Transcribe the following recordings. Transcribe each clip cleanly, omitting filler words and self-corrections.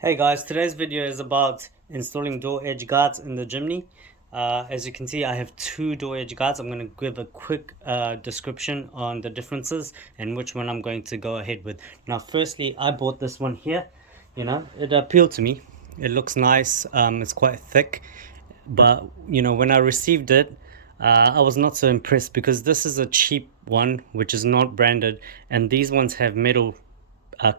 Hey guys, today's video is about installing door edge guards in the Jimny. As you can see, I have two door edge guards. I'm going to give a quick description on the differences and which one I'm going to go ahead with. Now firstly, I bought this one here. It appealed to me. It looks nice. It's quite thick, but when I received it, I was not so impressed because this is a cheap one which is not branded, and these ones have metal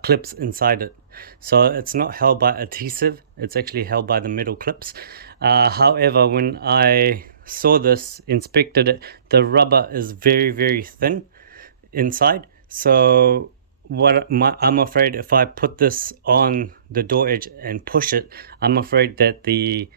clips inside it, so it's not held by adhesive, it's actually held by the metal clips. However, when I saw this, inspected it, the rubber is very thin inside. So I'm afraid if I put this on the door edge and push it, I'm afraid that the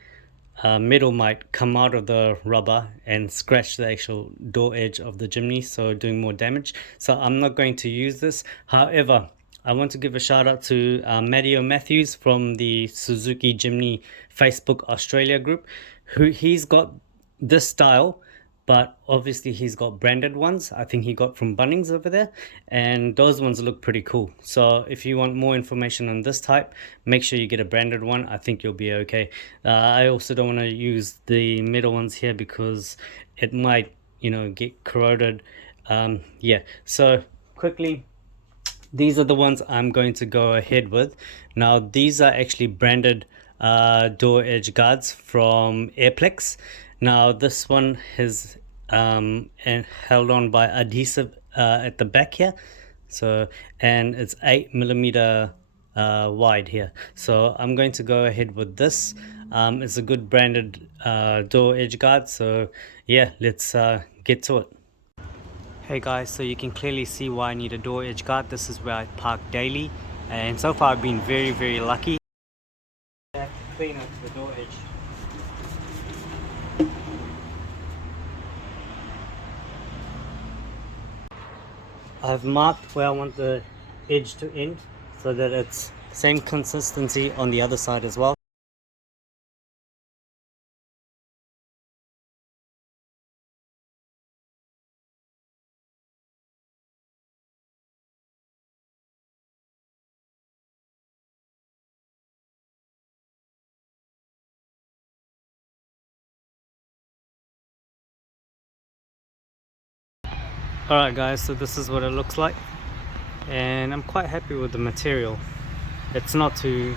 metal might come out of the rubber and scratch the actual door edge of the Jimny, so doing more damage. So I'm not going to use this. However, I want to give a shout out to Matteo Matthews from the Suzuki Jimny Facebook Australia group, who he's got this style, but obviously he's got branded ones. I think he got from Bunnings over there, and those ones look pretty cool. So if you want more information on this type, make sure you get a branded one. I think you'll be okay. I also don't want to use the metal ones here because it might get corroded. Yeah, so quickly, these are the ones I'm going to go ahead with. Now these are actually branded door edge guards from Airplex. Now this one is and held on by adhesive at the back here, and it's 8mm wide here. So I'm going to go ahead with this. It's a good branded door edge guard, so yeah, let's get to it. Hey guys, so you can clearly see why I need a door edge guard. This is where I park daily, and so far I've been very lucky. I have to clean up the door edge. I've marked where I want the edge to end so that it's same consistency on the other side as well. Alright guys, so this is what it looks like, and I'm quite happy with the material. It's not too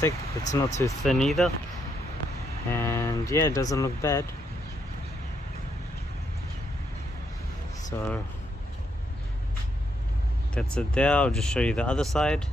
thick, it's not too thin either, and yeah, it doesn't look bad. So that's it there. I'll just show you the other side.